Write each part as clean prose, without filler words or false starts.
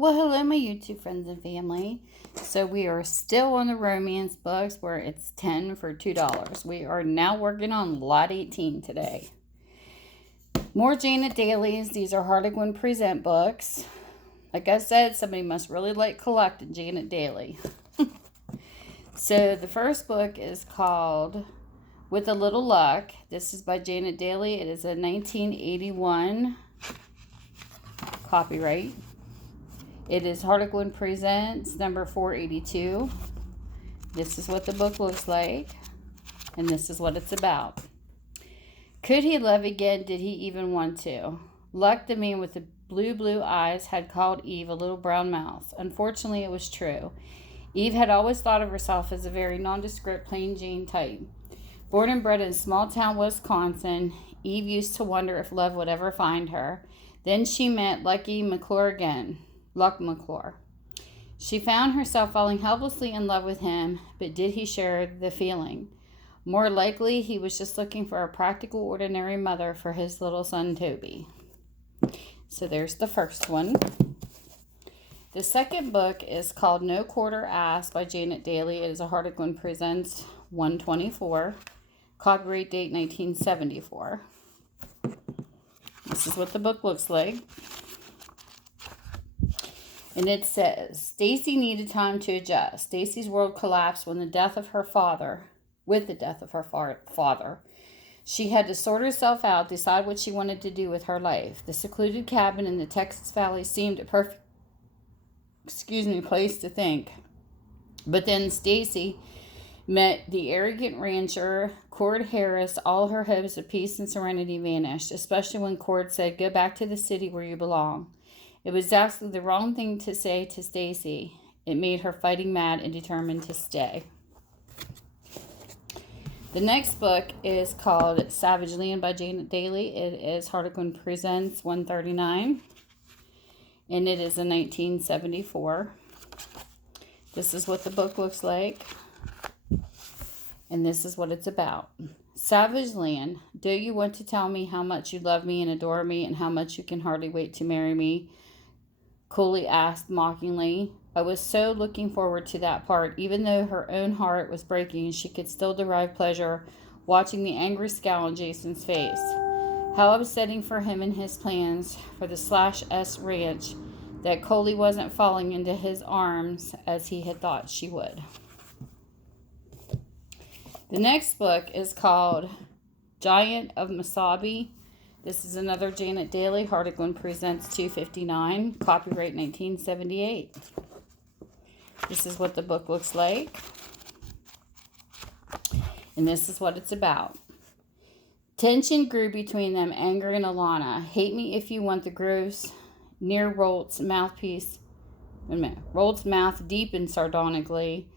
Well, hello, my YouTube friends and family. So we are still on the romance books where it's 10 for $2. We are now working on lot 18 today. More Janet Dailey's. These are Harlequin Present books. Like I said, somebody must really like collecting Janet Dailey. So the first book is called With a Little Luck. This is by Janet Dailey. It is a 1981 copyright. It is Harlequin Presents number 482. This is what the book looks like, and this is what it's about. Could he love again? Did he even want to? Luck, the man with the blue eyes, had called Eve a little brown mouse. Unfortunately, it was true. Eve had always thought of herself as a very nondescript, plain Jane type. Born and bred in small-town Wisconsin, Eve used to wonder if love would ever find her. Then she met Lucky McClure again. Luck McClure. She found herself falling helplessly in love with him, but did he share the feeling? More likely, he was just looking for a practical, ordinary mother for his little son, Toby. So there's the first one. The second book is called No Quarter Ass by Janet Dailey. It is a Harlequin Presents 124. Copyright date 1974. This is what the book looks like. And it says, Stacy needed time to adjust. Stacy's world collapsed with the death of her father. She had to sort herself out, decide what she wanted to do with her life. The secluded cabin in the Texas Valley seemed a perfect, place to think. But then Stacy met the arrogant rancher, Cord Harris. All her hopes of peace and serenity vanished, especially when Cord said, go back to the city where you belong. It was absolutely the wrong thing to say to Stacy. It made her fighting mad and determined to stay. The next book is called Savage Land by Janet Dailey. It is Harlequin Presents 139. And it is a 1974. This is what the book looks like. And this is what it's about. Savage Land, do you want to tell me how much you love me and adore me and how much you can hardly wait to marry me? Cooley asked mockingly. I was so looking forward to that part. Even though her own heart was breaking, she could still derive pleasure watching the angry scowl on Jason's face. How upsetting for him and his plans for the /S ranch that Coley wasn't falling into his arms as he had thought she would. The next book is called Giant of Mesabi. This is another Janet Dailey. Harlequin Presents 259. Copyright 1978. This is what the book looks like. And this is what it's about. Tension grew between them, anger and Alana. Hate me if you want. The gross near Rolt's mouthpiece. Rolt's mouth deepened sardonically.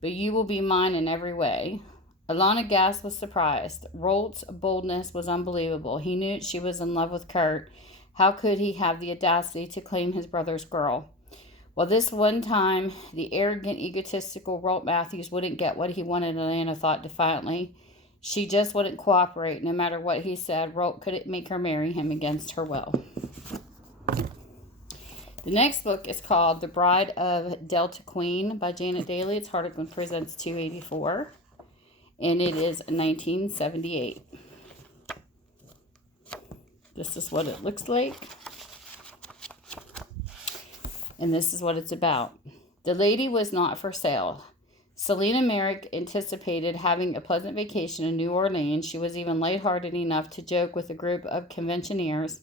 But you will be mine in every way. Alana gasped with surprise. Rolt's boldness was unbelievable. He knew she was in love with Kurt. How could he have the audacity to claim his brother's girl? Well, this one time, the arrogant, egotistical Rolt Matthews wouldn't get what he wanted, Alana thought defiantly. She just wouldn't cooperate. No matter what he said, Rolt couldn't make her marry him against her will. The next book is called The Bride of Delta Queen by Janet Dailey. It's Harlequin Presents 284. And it is 1978. This is what it looks like. And this is what it's about. The lady was not for sale. Selena Merrick anticipated having a pleasant vacation in New Orleans. She was even lighthearted enough to joke with a group of conventioneers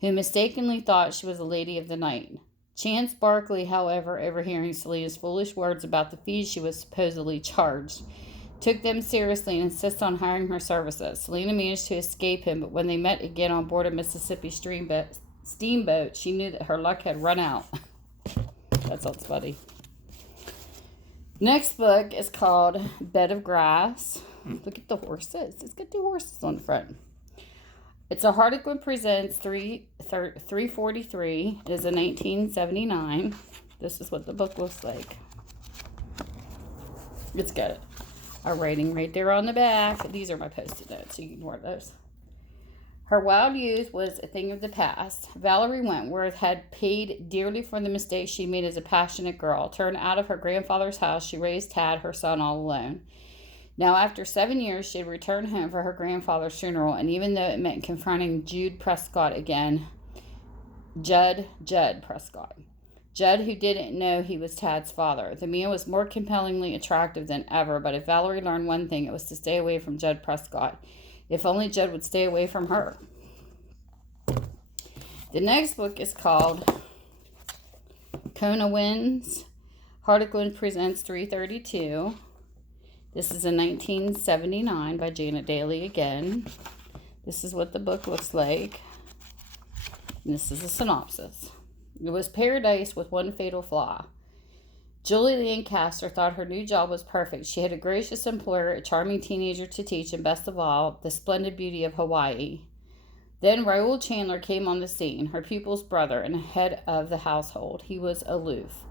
who mistakenly thought she was a lady of the night. Chance Barkley, however, overhearing Selena's foolish words about the fees she was supposedly charged, took them seriously and insisted on hiring her services. Selena managed to escape him, but when they met again on board a Mississippi steamboat, she knew that her luck had run out. That sounds funny. Next book is called Bed of Grass. Look at the horses. It's got two horses on the front. It's a Harlequin Presents 343. It is a 1979. This is what the book looks like. It's got a rating right there on the back. These are my post-it notes, so you can ignore those. Her wild youth was a thing of the past. Valerie Wentworth had paid dearly for the mistake she made as a passionate girl. Turned out of her grandfather's house, she raised Tad, her son, all alone. Now, after 7 years, she had returned home for her grandfather's funeral, and even though it meant confronting Judd Prescott again, Judd Prescott. Judd, who didn't know he was Tad's father. The man was more compellingly attractive than ever, but if Valerie learned one thing, it was to stay away from Judd Prescott. If only Judd would stay away from her. The next book is called Kona Winds. Harlequin presents 332. This is a 1979 by Janet Dailey again. This is what the book looks like. And this is a synopsis. It was paradise with one fatal flaw. Julie Lancaster thought her new job was perfect. She had a gracious employer, a charming teenager to teach, and best of all, the splendid beauty of Hawaii. Then Raoul Chandler came on the scene, her pupil's brother and head of the household. He was aloof,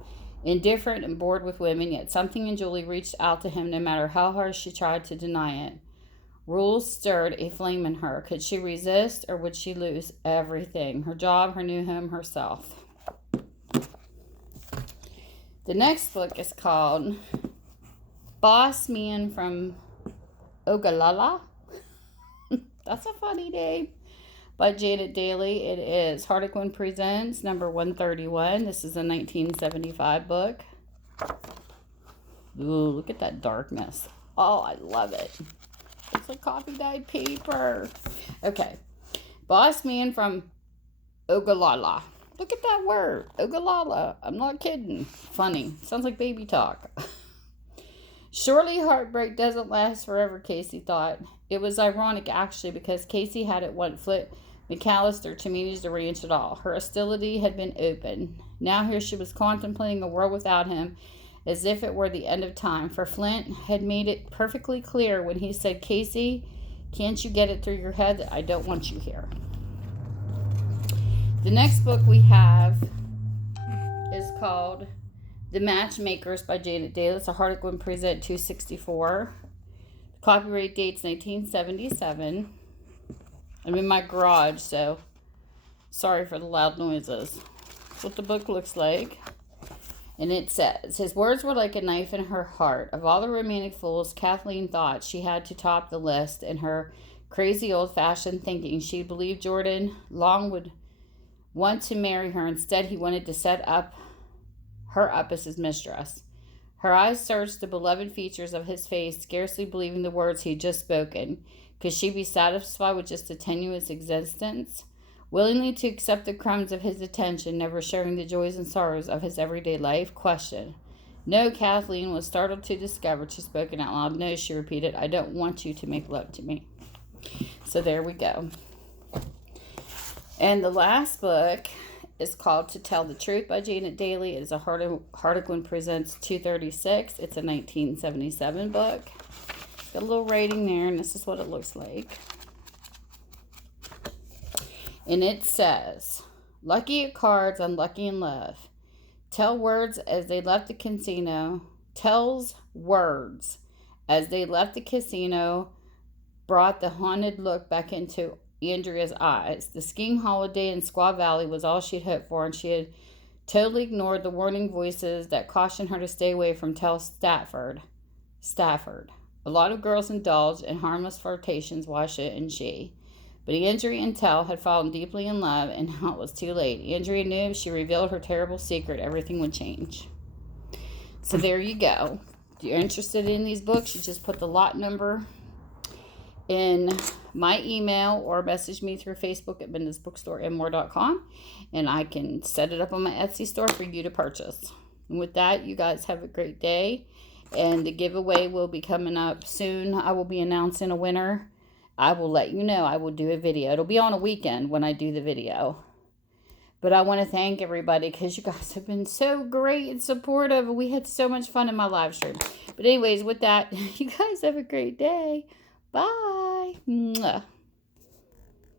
indifferent, and bored with women, yet something in Julie reached out to him no matter how hard she tried to deny it. Rules stirred a flame in her. Could she resist, or would she lose everything? Her job, her new home, herself. The next book is called Boss Man from Oglala. That's a funny name. By Janet Dailey. It is Harlequin Presents, number 131. This is a 1975 book. Ooh, look at that darkness. Oh, I love it. It's a coffee dyed paper. Okay. Boss Man from Ogallala. Look at that word. Oglala. I'm not kidding. Funny. Sounds like baby talk. Surely heartbreak doesn't last forever, Casey thought. It was ironic, actually, because Casey hadn't one foot McAllister to manage the ranch at all. Her hostility had been open. Now here she was contemplating a world without him, as if it were the end of time, for Flint had made it perfectly clear when he said, Casey, can't you get it through your head that I don't want you here? The next book we have is called The Matchmakers by Janet Dailey. It's a Harlequin Present 264. Copyright date's 1977. I'm in my garage, so sorry for the loud noises. That's what the book looks like. And it says, his words were like a knife in her heart. Of all the romantic fools Kathleen thought she had to top the list, in her crazy old-fashioned thinking, she believed Jordan Long would want to marry her. Instead, he wanted to set her up as his mistress. Her eyes searched the beloved features of his face, scarcely believing the words he'd just spoken. Could she be satisfied with just a tenuous existence? Willingly to accept the crumbs of his attention, never sharing the joys and sorrows of his everyday life? Question. No, Kathleen was startled to discover she'd spoken out loud. No, she repeated, I don't want you to make love to me. So there we go. And the last book is called To Tell the Truth by Janet Dailey. It is a Harlequin Presents 236. It's a 1977 book. It's got a little rating there, and this is what it looks like. And it says, lucky at cards, unlucky in love. Tells words as they left the casino, brought the haunted look back into Andrea's eyes. The skiing holiday in Squaw Valley was all she'd hoped for, and she had totally ignored the warning voices that cautioned her to stay away from Tell Stafford. A lot of girls indulged in harmless flirtations, why shouldn't she? But Andrea and Tell had fallen deeply in love, and now it was too late. Andrea knew if she revealed her terrible secret, everything would change. So there you go. If you're interested in these books, you just put the lot number in my email or message me through Facebook at bendisbookstoreandmore.com, and I can set it up on my Etsy store for you to purchase. And with that, you guys have a great day, and the giveaway will be coming up soon. I will be announcing a winner. I will let you know. I will do a video. It'll be on a weekend when I do the video. But I want to thank everybody because you guys have been so great and supportive. We had so much fun in my live stream. But anyways, with that, you guys have a great day. Bye. Mwah.